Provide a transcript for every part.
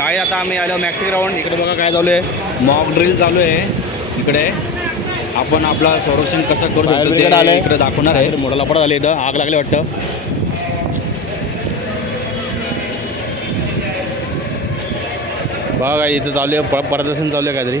काय आता आम्ही आलो मॅक्सी ग्राउंड इकडे बघा काय चालू आहे. मॉक ड्रिल चालू आहे. इकडे आपण आपला संरक्षण कसं करू शकतो. ते इकडे दाखवणार आहे. मोठा लपडा झाले इथं. आग लागली वाटतं. बघा इथं चालू आहे. प्रदर्शन चालू आहे काहीतरी.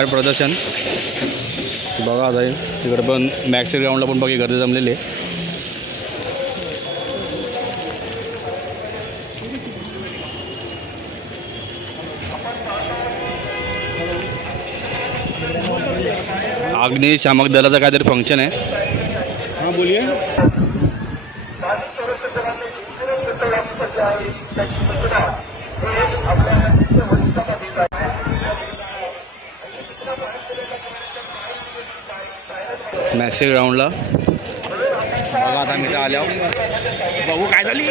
फायर प्रदर्शन. बघा आता. तिकडे पण मॅक्सी ग्राउंडला पण बघा गर्दी जमलेली आहे. अग्निशामक दलाचं काहीतरी फंक्शन आहे. हां बोलिये मॅक्सी ग्राउंडला बघा आता मी तर आल्यावर. बघू काय झाली.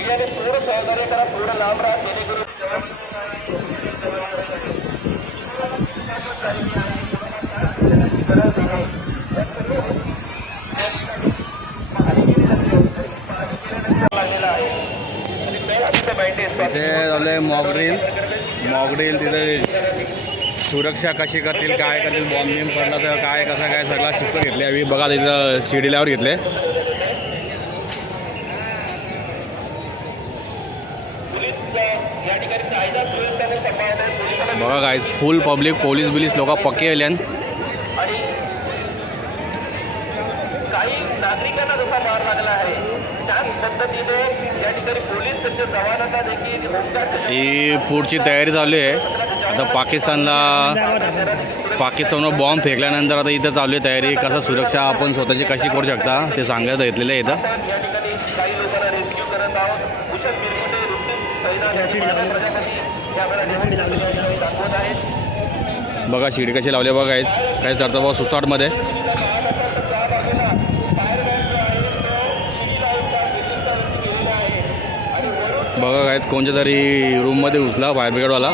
आहे आहे पूर्ण सहकार्य करा पूर्ण लांब राहा जेणेकरून लागलेला आहे आणि पेन अतिशय माहिती आहे इथे आहे मॉकड्रिल. मॉकड्रिल तिथे सुरक्षा कशी करतील काय करतील बॉम्बिंग बिम पडला तर काय कसं काय सगळा शिकून घेतली आम्ही. बघा तिथं शिडीलावर घेतले. बघा काय फुल पब्लिक पोलीस बिलीस लोक पक्के आल्यान काही नागरिकांना जसा मार लागला आहे. ही पुढची तयारी चालू आहे. आता पाकिस्तानला पाकिस्तानवर बॉम्ब फेकल्यानंतर आता इथं चालू आहे तयारी. कसं सुरक्षा आपण स्वतःची कशी करू शकता ते सांगायचं घेतलेलं आहे इथं. हे बघा शिडी कशी लावली बघा काहीच काय चालतं बघा सुसाटमध्ये. बघा काय कोणत्या तरी रूममध्ये घुसला फायर ब्रिगेडवाला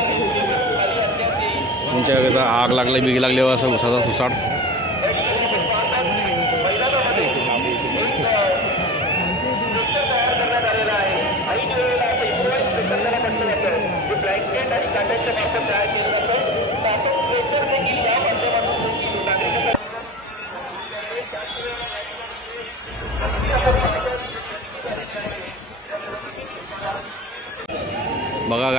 कोणच्या आग लागली बिगी लागली असं उसाचा सुसाट.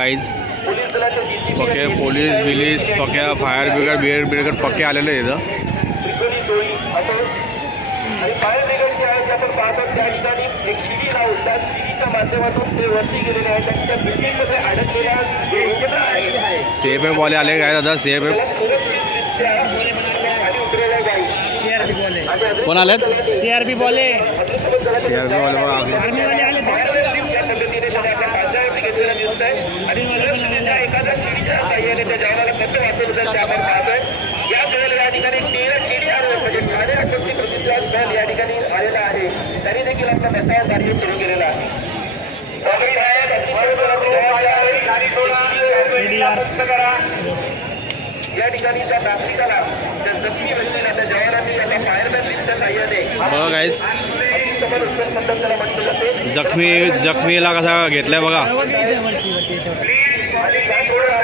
जीसीबी पक्के पोलीस बिलीस पक्या फायर ब्रिगेड बिएड ब्रिगेड पक्के आलेले आहेत इथं. त्रिकोणी टोळी असो आणि फायर ब्रिगेड जे आहे ते आपण पाहतो त्या ठिकाणी एक शिडी लावून त्या शिडीच्या माध्यमातून ते वरती गेलेले आहेत आणि त्या बिल्डिंगमध्ये अडकलेल्या जे यंत्रणा आहे सी एफ एफवाले आले काय दादा सी एफ कोण आलेत? सी आर पी बोले अग्निशमन दलाच्या सी आर पीवाले बघा आले. आर्मीवाले आले या पद्धतीने त्याने आपल्या काळजावरती घेतलेला दिसत सुरक्षितरित्या एखाद्या साह्याने त्या जवानाला कसं वाचवलं ते आपण पाहतोय याच वेळेला या ठिकाणी तेरा शिडी आले म्हणजे ठाणे या ठिकाणी आलेला आहे. त्याने देखील आपलं बचाव कार्य सुरू केलेलं आहे. या ठिकाणी त्या नागरिकाला त्या जखमी व्यक्तीला त्या जवानांनी आता फायरमॅन लिफ्टच्या साह्याने बघा जखमी जखमीला कसा घेतलाय बघा.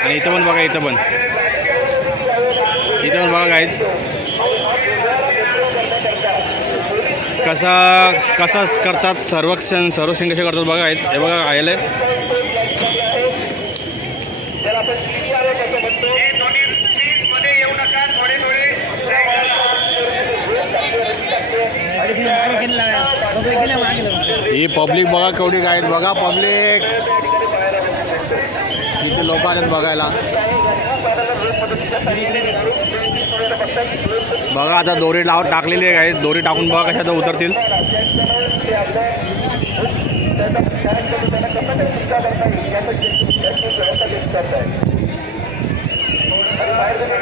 आणि इथं पण बघा इथं पण. इथं पण बघा गाईज कसा कसा करतात सर्वक्षण सर्वक्षण कसे करतात बघा हे बघा आयले. येऊ नका थोडे थोडे ही पब्लिक बघा केवढी काय आहेत बघा पब्लिक. किती लोक आहेत बघायला. बघा आता दोरी लाव टाकलेली आहे गाईज दोरी टाकून बघा कशा तर उतरतील.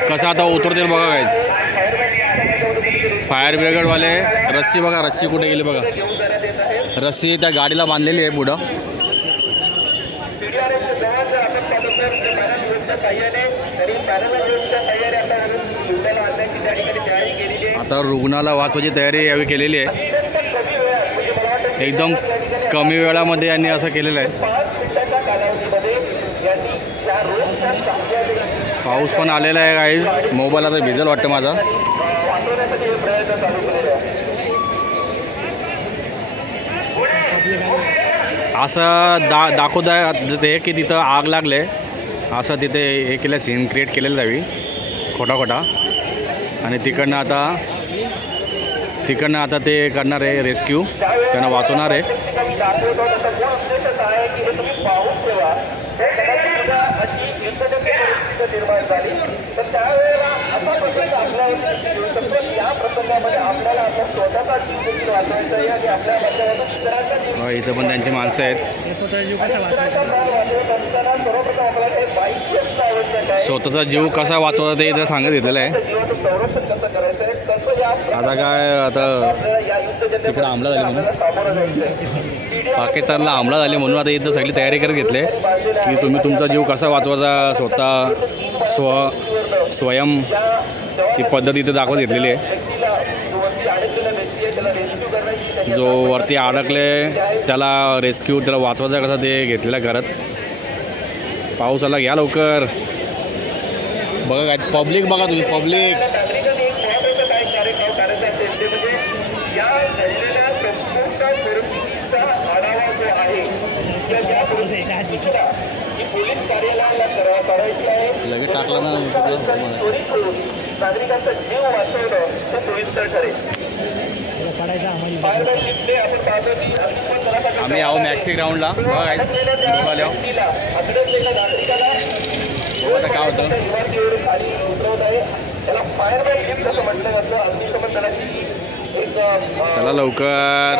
कसं आता उतरतील बघा कायच फायर ब्रिगेडवाले रस्सी बघा रस्सी कुठे गेली बघा. रस्सी त्या गाडीला बांधलेली आहे पुढं. आता रुग्णाला वाचवायची तयारी यावेळी केलेली आहे. एकदम कमी वेळामध्ये यांनी असं केलेलं आहे. पाऊस पण आलेला आहे काहीच मोबाईल आता भिजल वाटतं माझा. असं दा दाखवत ते की तिथं आग लागले. असं तिथे हे केलं सीन क्रिएट केलेलं जावी खोटा खोटा आणि तिकडनं आता तिकडनं आता ते करणार आहे रेस्क्यू त्यांना वाचवणार आहे. इथं पण त्यांची माणसं आहेत. स्वतःचा जीव कसा वाचवला ते इथं सांगत दिलेलं आहे आता काय आता तिकडे हमला झाली म्हणून. पाकिस्तानला हमला झाली म्हणून आता इथं सगळी तयारी करत घेतले. की तुम्ही तुमचा जीव कसा वाचवायचा स्वतः स्व स्वयं ती पद्धत इथं दाखवत घेतलेली आहे. जो वरती अडकले त्याला रेस्क्यू त्याला वाचवायचा कसा ते घेतलेला करत पाऊस आला घ्या लवकर. बघा काय पब्लिक बघा तुम्ही पब्लिक लगेच टाकला ना नागरिकांचा जीव वाचवणं हे सोयीस्कर ठरेल आम्ही आहो. मॅक्सी ग्राउंडला बघा काय आलो. आता काय होतं. चला लवकर.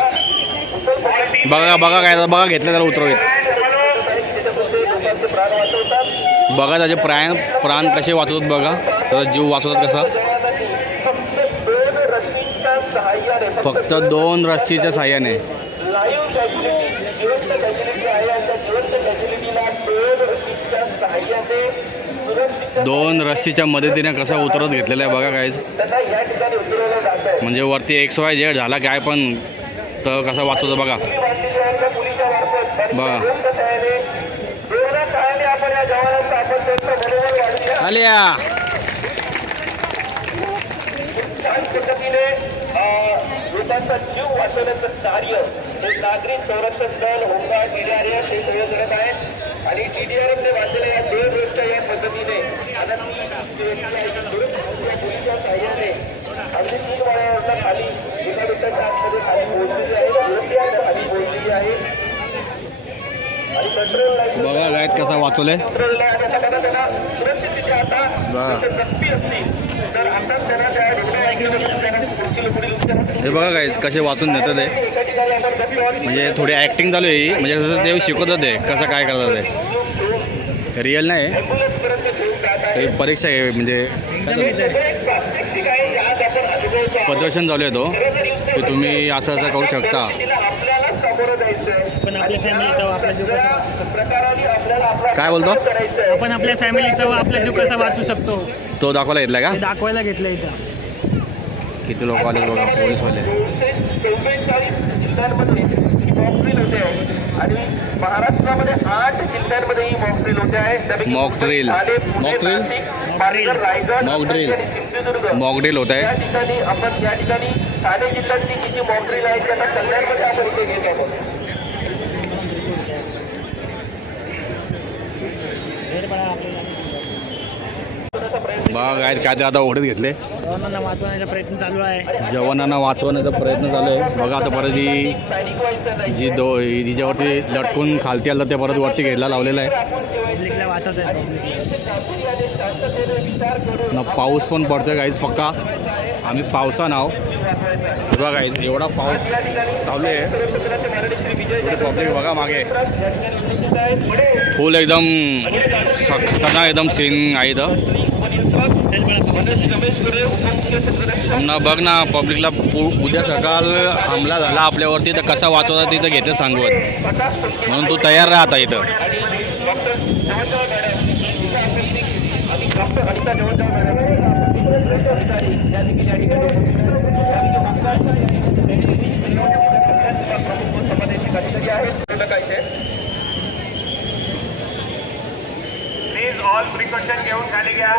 बघा बघा काय बघा घेतलं त्याला उतरवीत. बघा त्याचे प्राण प्राण कसे वाचवतात बघा. त्याचा जीव वाचवतात कसा जवानांनी फक्त दोन रस्सीच्या सहाय्याने फक्त दोन रस्सीच्या साह्याने. दोन रस्सीच्या मदतीने कसं उतरत घेतलेला आहे बघा काहीच म्हणजे वरती एक्स वाय झेड झाला काय पण तर कसं वाचवतो बघा. बघा. आलिया दोन सहाय्याने आपण या जवानांचा आपण त्यांचं मनोबल वाढूया आल्या छान पद्धतीने अ, लोकांचा जीव वाचवण्याचं कार्य हे नागरिक संरक्षण दल होमगार्ड डीडीआरएफ हे सगळं करत आहेत आणि डीडीआरएफने बांधलेल्या या दोन रोडच्या या पद्धतीने आता ती जी व्यक्ती आहे. ती सुरक्षित या मुलीच्या साह्याने अगदी तीन माळ्यावरनं खाली एका मिनिटाच्या आतमध्ये खाली पोहोचलेली आहे. सुरक्षित खाली पोहोचलेली आहे. आणि कंट्रोल लाईन बघा गायत कसा वाचवले कंट्रोल लाईन आता त्यांना त्यांना सुरक्षित तिथे आता बघा. जर जखमी असतील तर आता त्यांना त्या हे बघा गाईज कसे वाचून देतात ते म्हणजे थोडी ॲक्टिंग चालू आहे. म्हणजे कसं ते शिकवतात ते कसं काय करतात ते. रिअल नाही परीक्षा आहे म्हणजे प्रदर्शन चालू आहे तो. की तुम्ही असं असं करू शकता. पण आपल्या फॅमिलीचा काय बोलतो? आपण आपल्या फॅमिलीचा आपला जीव कसा वाचू शकतो. तो दाखवायला घेतला का? दाखवायला घेतलं इथं. किती लोक आले बघा पोलीसवाले चव्वेचाळीस जिल्ह्यांमध्ये ही मॉकड्रिल होते आहे आणि महाराष्ट्रामध्ये आठ जिल्ह्यांमध्ये ही मॉकड्रिल होते आहे त्यापैकी Mock drill. Thane, Pune, Mock drill? Nashik, Palghar, Raigad Mock drill. आणि सिंधुदुर्ग मॉकड्रिल होत या आहे ठिकाणी आपण या ठिकाणी ठाणे जिल्ह्यातली ही जी मॉकड्रिल आहे ती आता कल्याणमध्ये आपण इथे घेत आहोत बघा काय काय ते आता ओढत घेतले. जवानांना वाचवण्याचा प्रयत्न चालू आहे. जवानांना वाचवण्याचा प्रयत्न चालू आहे. बघा आता परत ही जी दो जिच्यावरती लटकून खालती आलं ते परत वरती घ्यायला लावलेलं आहे. वाचत आहे ना पाऊस पण पडतोय काहीच पक्का. आम्ही पावसा नाव बघा काहीच एवढा पाऊस चालू आहे. पब्लिक बघा मागे. फुल एकदम खतरनाक एकदम सीन आहे इथं. ना बघ ना पब्लिकला पु- उद्या सकाळ हमला झाला आपल्यावरती तर कसा वाचवता तिथं घेते सांगवत म्हणून तू तयार राहता इथं. प्लीज ऑल प्रिकॉशन घेऊन खाली घ्या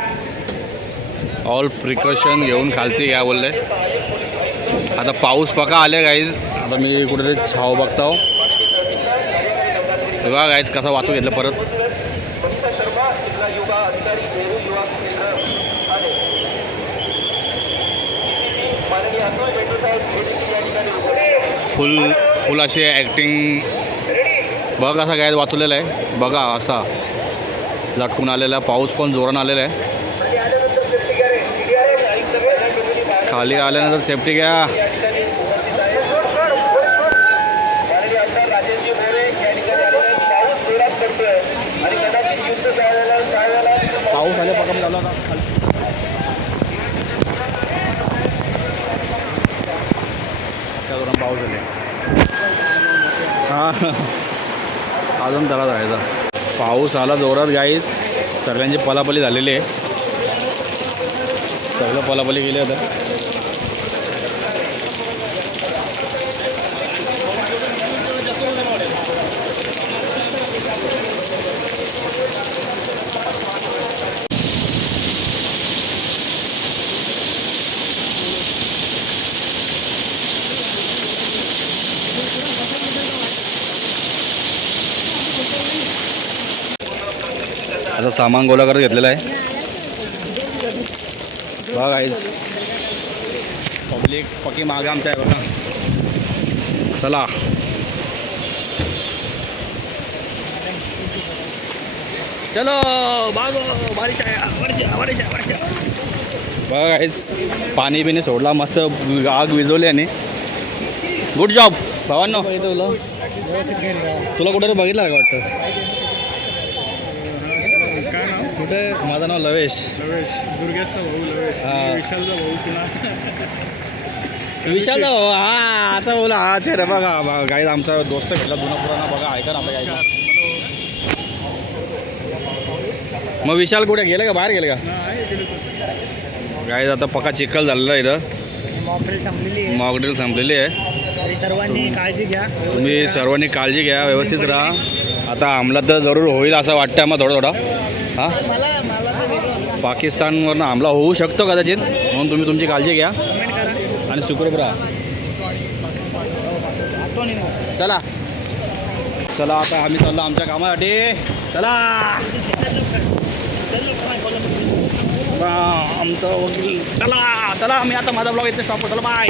ऑल प्रिकॉशन घेऊन खालती घ्या बोलले. आता पाऊस पका आले गाईज आता मी कुठेतरी छाव बघतो हो. बघा गाईज कसा वाचू घेतलं परत. फुल फुल अशी ॲक्टिंग बघ कसा गायज वाचवलेला आहे. बघा असा. लटकून आलेला पाऊस पण जोरानं आलेला आहे. खाली आल्यानंतर सेफ्टी घ्या. पाऊस आले पकम झाला पाऊस आले हां. अजून त्याला जायचा पाऊस आला जोरात गाईस सगळ्यांची पलापली झालेली आहे. सगळं पलापली गेली आता. असं सामान गोला करत घेतलेलं आहे. बघा गाईज पब्लिक पक्की मागे आमच्या आहे बघा. चला. चलो बागो बारिश. बघा गाईज पाणी बिणी सोडला मस्त आग विजवली आणि गुड जॉब भावांनो. तुला कुठे बघितलं का वाटतं? कुठे? माझं नाव लवेश. दुर्गेशचा भाऊ लवेश. हा. विशालचा भाऊ पुन्हा. विशाल हा आता बोला. हा चेहरा बघा. बघा गाईज आमचा दोस्त भेटला जुना पुराणा. बघा ऐका ना आपल्या गाईला मग विशाल कुठे? गेले का? बाहेर गेले का? गाईज आता पक्का चिखल झालेला आहे इथं. मॉकड्रिल संपलेली आहे. मॉकड्रिल संपलेली आहे. तरी सर्वांनी काळजी घ्या. तुम्ही सर्वांनी काळजी घ्या व्यवस्थित राहा. आता हमला तर जरूर होईल असं वाटतं मग थोडं थोडं हां? पाकिस्तानवरनं हमला होऊ शकतो कदाचित. म्हणून तुम्ही तुमची काळजी घ्या. आणि सुखरूप राहा. चला. चला आता आम्ही चाललो आमच्या कामासाठी. चला. आमचं वकील. चला चला मी आता माझा ब्लॉग इथे स्टॉप चला बाय